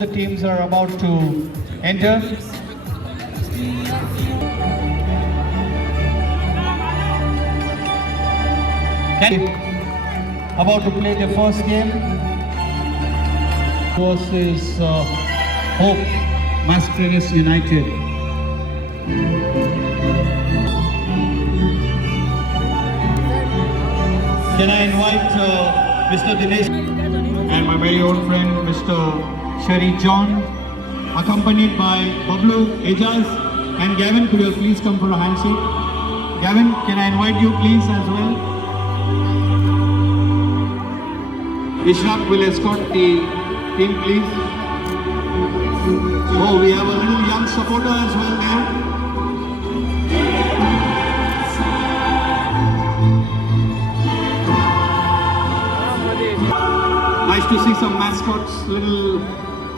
The teams are about to enter. About to play their first game versus Hope Mascarenes United. Can I invite Mr. Dinesh and my very old friend Mr. Sherry John, accompanied by Pablo Ejaz and Gavin. Could you please come for a handshake? Gavin, can I invite you please as well? Ishraq will escort the team please. Oh, we have a little young supporter as well there. Nice to see some mascots, little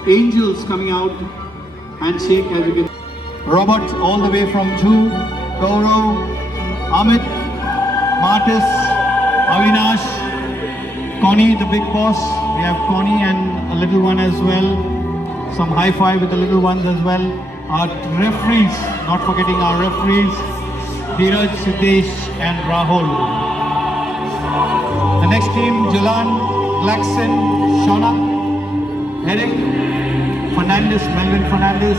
angels coming out. Handshake as you can. Robert all the way from Jew, Gaurav, Amit, Martis, Avinash, Connie the big boss. We have Connie and a little one as well. Some high five with the little ones as well. Our referees, not forgetting our referees, Dheeraj, Siddesh and Rahul. The next team, Jalan, Glaxon, Shona, Eric, Fernandez, Melvin Fernandez.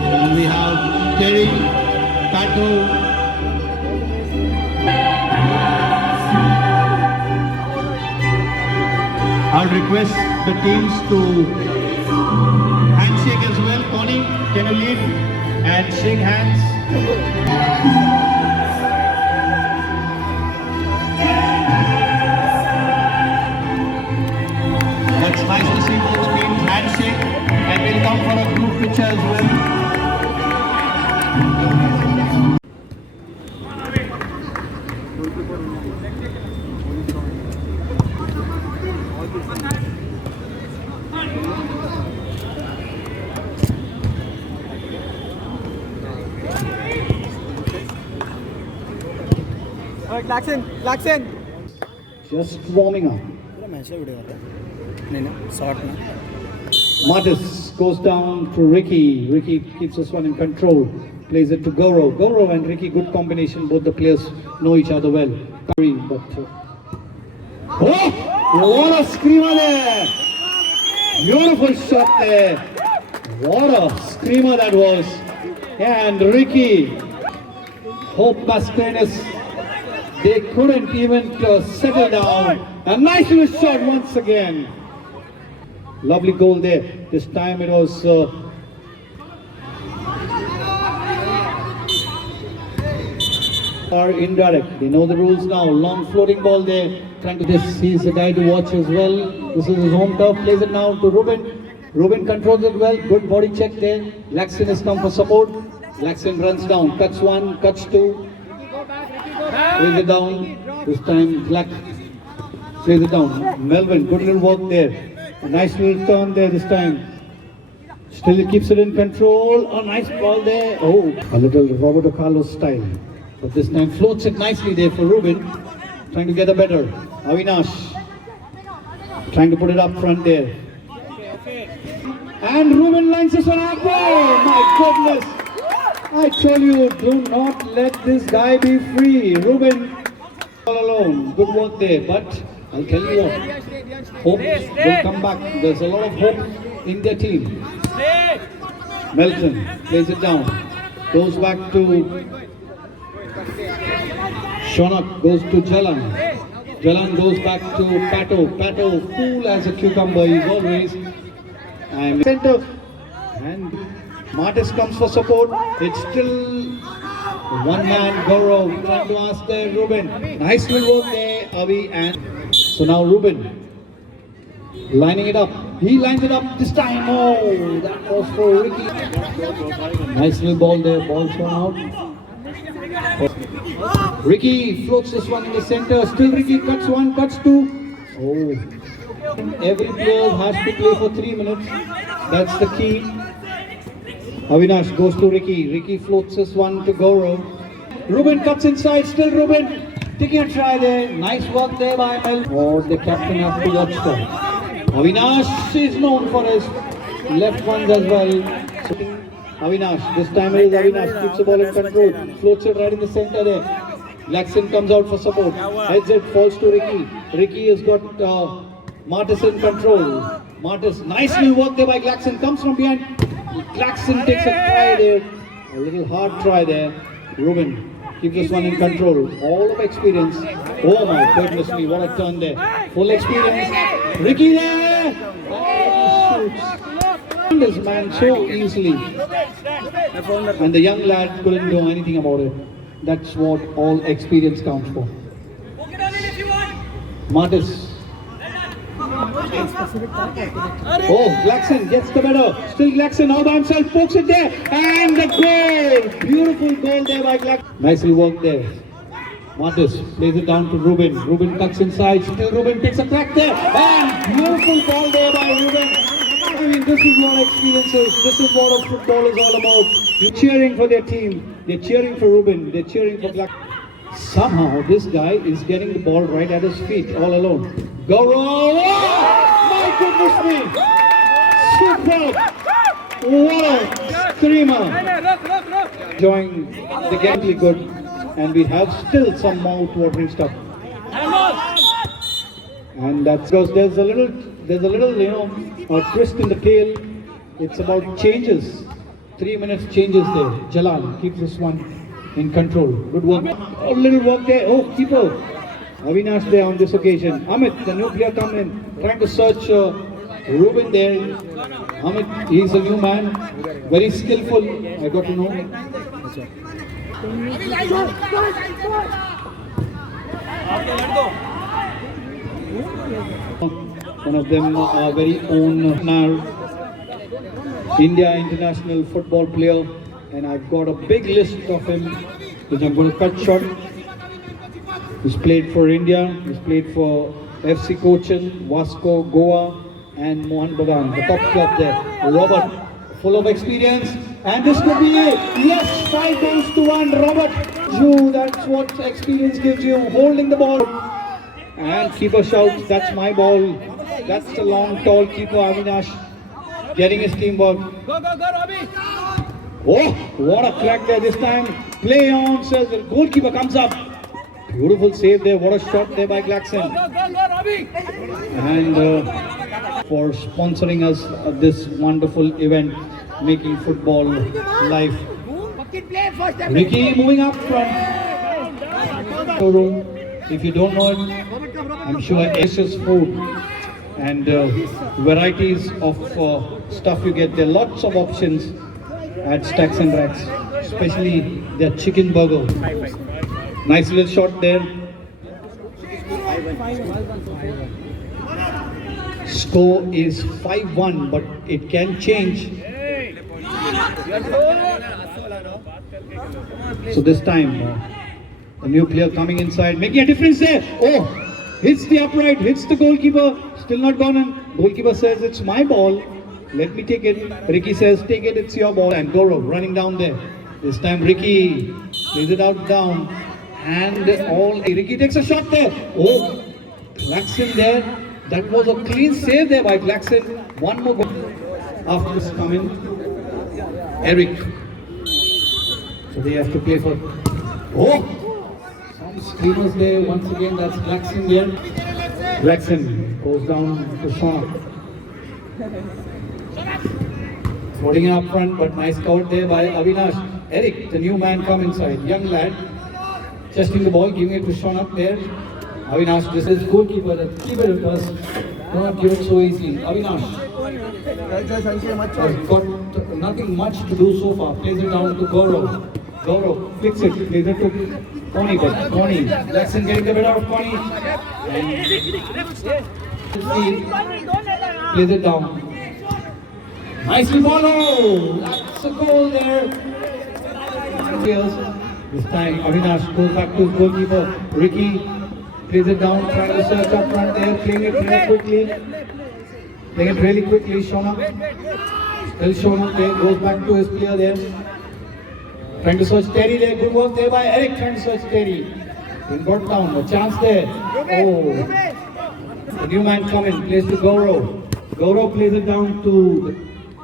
And we have Terry, Pato. I'll request the teams to handshake as well. Connie, can you lead and shake hands? That's nice to see both teams handshake, and we'll come for a group picture as well. Glaxon. Just warming up. Martis goes down to Ricky. Ricky keeps this one in control. Plays it to Gaurav. Gaurav and Ricky, good combination. Both the players know each other well. But oh, what a screamer there! Beautiful shot there. What a screamer that was. And Ricky, Hope Mascarenes, they couldn't even settle down. A nice little shot once again. Lovely goal there. This time it was or indirect. They know the rules now. Long floating ball there. Trying to this. He's the guy to watch as well. This is his home turf. Plays it now to Ruben. Ruben controls it well. Good body check there. Laxon has come for support. Laxon runs down. Cuts one. Cuts two. Plays it down. This time Black plays it down. Melvin, good little work there. A nice little turn there this time. Still he keeps it in control. A nice ball there. Oh, a little Roberto Carlos style. But this time floats it nicely there for Ruben. Trying to get a better. Avinash. Trying to put it up front there. And Ruben lines this one up. Oh my goodness. I tell you, do not let this guy be free. Ruben all alone. Good work there. But I'll tell you what. Hope will come back. There's a lot of hope in their team. Melton plays it down. Goes back to Shonak, goes to Jalan. Jalan goes back to Pato. Pato, cool as a cucumber, he's always. I'm center. And Martis comes for support. It's still one man, Gaurav, trying to ask there, Ruben. Nice little work there, Avi. And so now Ruben lining it up. He lines it up this time. Oh, that was for Ricky. Nice little ball there, ball thrown out. Ricky floats this one in the center. Still Ricky cuts one, cuts two. Oh. Every player has to play for 3 minutes. That's the key. Avinash goes to Ricky. Ricky floats this one to Gaurav. Ruben cuts inside. Still Ruben taking a try there. Nice work there by Mel. Oh, the captain has to watch that. Avinash is known for his left ones as well. Avinash, this time it is Avinash, keeps the ball in control, floats it right in the center there. Laxon comes out for support, heads it, falls to Ricky. Ricky has got Martis in control. Martis, nicely worked there by Glaxon, comes from behind. Glaxon takes a try there, a little hard try there. Ruben keeps this one in control, all of experience. Oh my goodness me, what a turn there. Full experience. Ricky there! Oh, he shoots. This man so easily, and the young lad couldn't do anything about it. That's what all experience counts for. Martis. Oh, Glaxon gets the better. Still Glaxon all by himself, pokes it there, and the goal! Beautiful goal there by Glaxon. Nicely worked there. Martis plays it down to Ruben. Ruben cuts inside. Still Ruben takes a crack there, and beautiful ball there by Ruben. I mean, this is what experience is. This is what football is all about. You're cheering for their team. They're cheering for Ruben. They're cheering for Glaxon. Somehow, this guy is getting the ball right at his feet, all alone. Gaurav! Oh, my goodness me! Superb! What a screamer! Enjoying the game, really good, and we have still some mouth-watering stuff. And that's because there's a little, a twist in the tail. It's about changes. 3 minutes changes there. Jalal keeps this one in control. Good work. Oh, little work there. Oh, keeper. Avinash there on this occasion. Amit, the new player, come in, trying to search Ruben there. Amit, he's a new man, very skillful. I got to know. One of them, our very own now India international football player, and I've got a big list of him, which I'm going to cut short. He's played for India, he's played for FC Cochin, Vasco, Goa, and Mohan Bagan, the top club there. Robert, full of experience, and this could be it. Yes, 5 goals to 1. Robert, that's what experience gives you, holding the ball. And keeper shouts, that's my ball. That's the long, tall keeper, Avinash, getting his teamwork. Go, Robbie! Oh, what a crack there this time. Play on, says the goalkeeper comes up. Beautiful save there. What a shot there by Glaxon. Go, Robbie! And for sponsoring us this wonderful event, making football live. Ricky moving up front. Showroom. If you don't know it, I'm sure delicious food and varieties of stuff you get. There are lots of options at Stacks and Racks, especially their chicken burger. Nice little shot there. Score is 5-1, but it can change. So this time, the new player coming inside, making a difference there. Oh, hits the upright, hits the goalkeeper, still not gone in. Goalkeeper says, it's my ball. Let me take it. Ricky says, take it, it's your ball. And Gaurav running down there. This time Ricky plays it out down. And Ricky takes a shot there. Oh, Glaxon there. That was a clean save there by Glaxon. One more goal after this coming. Eric. So they have to play for. Oh, some screamers there. Once again, that's Glaxon there. Glaxon goes down to Sean. Floating it up front, but nice cover there by Avinash. Eric, the new man, come inside. Young lad, chesting the ball, giving it to Sean up there. Avinash, this is goalkeeper. Keep it first. Do not give it so easily. Avinash has got nothing much to do so far. Plays it down to Gaurav. Gaurav flicks it. Plays it to Connie, but Connie. Glaxon getting the better of Connie. And plays it down. Nicely followed. That's a goal there. This time Avinash goes back to his goalkeeper. Ricky plays it down, trying to search up front there, playing it really quickly. Playing it really quickly. Shona. Still Shona there, goes back to his player there. Trying to search Terry there. Good work there by Eric, trying to search Terry. Been brought down. A chance there. Oh. The new man coming, plays to Gaurav. Gaurav plays it down to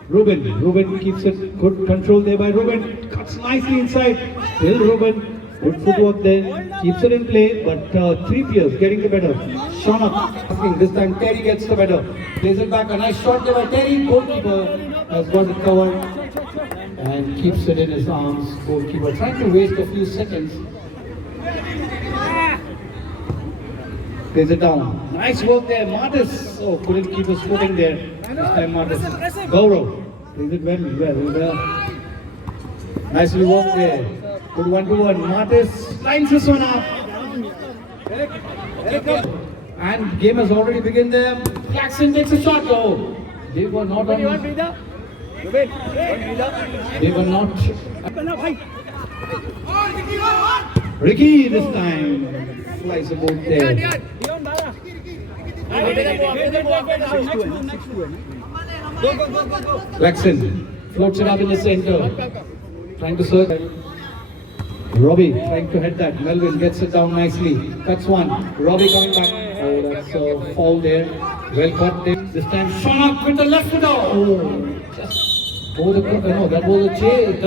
Ruben keeps it. Good control there by Ruben. Cuts nicely inside. Still Ruben. Good footwork there. Keeps it in play. But Trippier getting the better. Shaunak. This time Terry gets the better. Plays it back. A nice shot there by Terry. Goalkeeper has got it covered. And keeps it in his arms. Goalkeeper trying to waste a few seconds. Plays it down. Nice work there. Martis. Oh, couldn't keep his footing there. This time Martis. Gaurav. Plays it well. Nicely worked there. Good 1-2-1. Martis lines this one up. And game has already begun there. Jackson takes a shot. Oh, they were not on. They were not. Ricky this time flies about there. Jackson floats it up in the center. Trying to search. Robbie trying to head that. Melvin gets it down nicely. Cuts one. Robbie coming back. Oh, that's a foul there. Well caught there. This time Shaunak with the left foot. Oh, just over the no, that was a chase.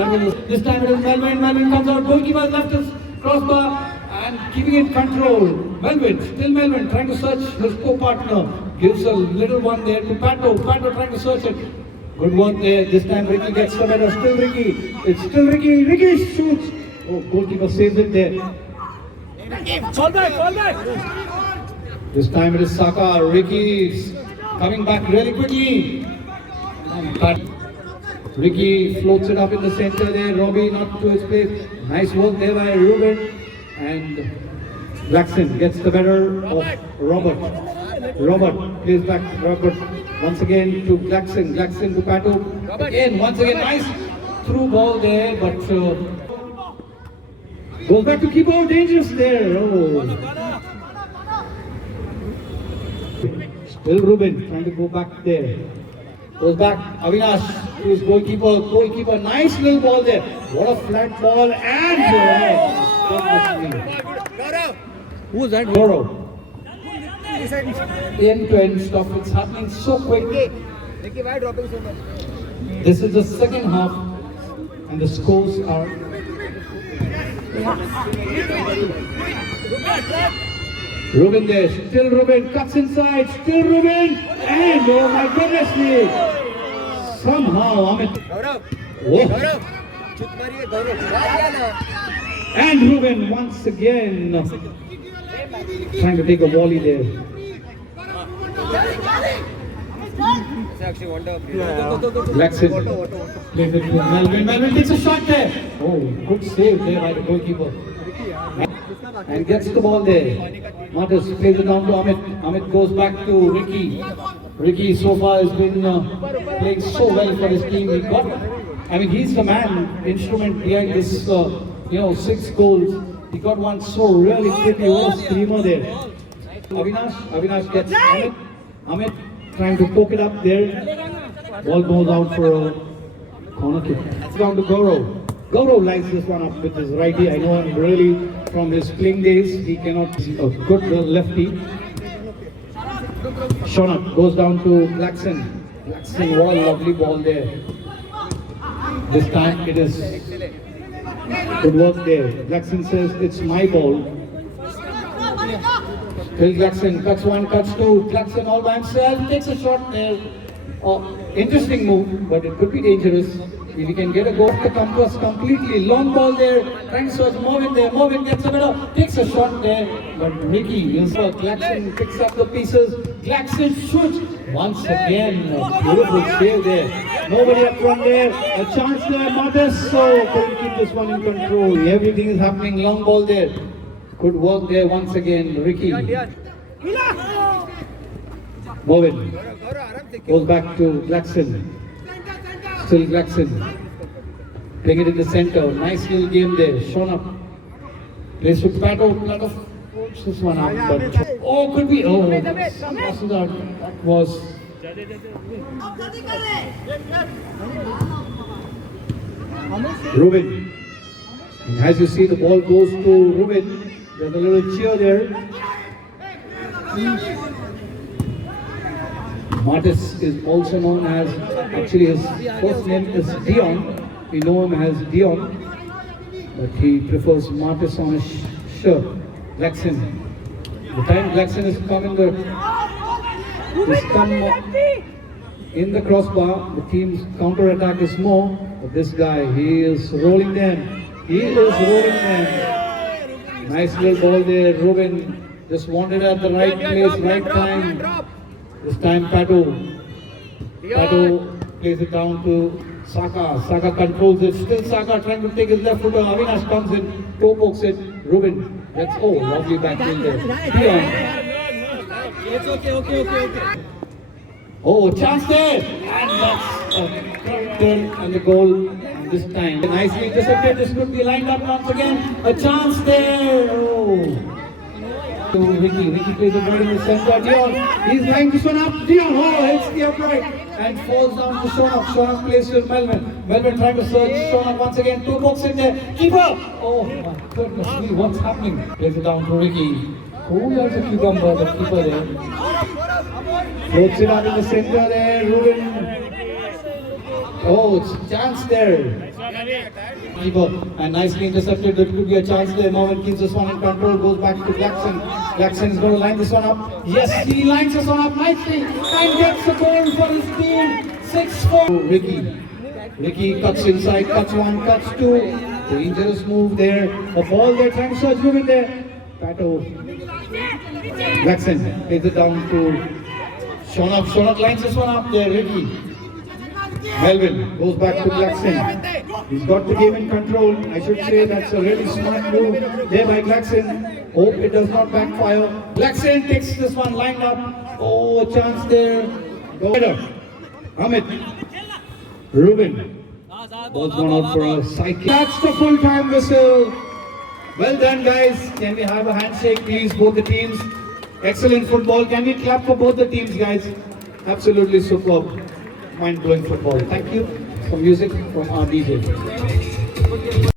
This time it is Melvin. Melvin comes out. Goalkeeper left his crossbar and keeping it control. Melvin, still Melvin trying to search his co-partner. Gives a little one there to Pato. Pato trying to search it. Good work there. This time Ricky gets the better. Still Ricky. It's still Ricky. Ricky shoots. Oh, goalkeeper saves it there. Fall back. This time it is Saka. Ricky coming back really quickly. Ricky floats it up in the center there. Robbie not to his place. Nice work there by Ruben. And Jackson gets the better of Robert. Robert plays back. Robert once again to Jackson. Jackson to Pato. Again, once again, nice through ball there, but goes back to keep out dangerous there. Oh. Still Ruben trying to go back there. Goes back. Avinash to his goalkeeper. Goalkeeper, nice little ball there. What a flat ball and Who's that? Gaurav. End-to-end stuff. It's happening so quick. This is the second half, and the scores are. Ruben there, still Ruben, cuts inside, still Ruben, and oh my goodness me! Somehow Amit. Oh. And Ruben once again trying to take a volley there. Jackson plays it to Melvin. Melvin takes a shot there. Oh, good save there by the goalkeeper. And gets the ball there. Martis plays it down to Amit. Amit goes back to Ricky. Ricky so far has been playing so well for his team. He's the man, instrument behind this, 6 goals. He got one so really quickly. What a screamer there. Avinash gets Amit. Amit trying to poke it up there. Ball goes out for a corner kick. It's down to Gaurav. Gaurav lights this one up with his righty. I know him really from his playing days. He cannot see a good lefty. Shaunak goes down to Jackson. Jackson, what a lovely ball there. This time it is good work there. Jackson says it's my ball. Still Jackson cuts one, cuts two. Jackson all by himself takes a shot there. Interesting move, but it could be dangerous. If he can get a goal to come to us completely. Long ball there, trying to search Movin there. Movin gets a better, takes a shot there. But Ricky, Jackson picks up the pieces. Jackson shoots once again. A beautiful save there. Nobody up front there. A chance there. Martis couldn't keep this one in control. Everything is happening. Long ball there. Good work there once again. Ricky. Movin goes back to Jackson. Still Jackson. Playing it in the center. Nice little game there. Shown up. Plays with Pato. Pato puts this one up. But could be. That was. Ruben. And as you see, the ball goes to Ruben. There's a little cheer there. Martis is also known as, actually his first name is Dion. We know him as Dion, but he prefers Martis on his shirt. Glaxon. The time Glaxon is coming, in the crossbar, the team's counter attack is more. But this guy, he is rolling them. He is rolling them. Nice little ball there. Ruben just wanted at the right place, right time. This time Pato plays it down to Saka. Saka controls it. Still Saka trying to take his left footer. Avinash comes in, toe pokes it. Ruben. That's lovely backfield there. Dion. It's okay. Oh, chance there! And that's a turn and the goal this time. Nicely intercepted. This could be lined up once again. A chance there! Oh! To Ricky. Ricky plays it right in the center. Dion. He's lined this one up. Dion. Oh, hits the upright and falls down to Shonap. Shonap plays to Melvin. Melvin trying to search Shonap once again. Two books in there. Keeper! Oh my goodness me, what's happening? Plays it down to Ricky. Who has a cucumber? The keeper there. Floats it out in the center there, Ruben. Oh, it's a chance there. Keeper, and nicely intercepted. There could be a chance there. Marvin keeps this one in control, goes back to Glaxon. Glaxon is going to line this one up. Yes, he lines this one up nicely and gets the goal for his team. 6-4. Ricky cuts inside, cuts one, cuts two. Dangerous move there. The ball there, trying to search Ruben there. Pato. Glaxon plays it down to Shonap. Shonap lines this one up there, Ricky. Melvin goes back to Glaxon. He's got the game in control. I should say that's a really smart move there by Glaxon. Hope it does not backfire. Glaxon takes this one lined up. Oh, a chance there. Go ahead. Amit. Ruben. Ball's gone out for a cycle. That's the full-time whistle. Well done, guys. Can we have a handshake, please, both the teams? Excellent football. Can we clap for both the teams, guys? Absolutely superb. Mind-blowing football. Thank you. Some music from our DJ.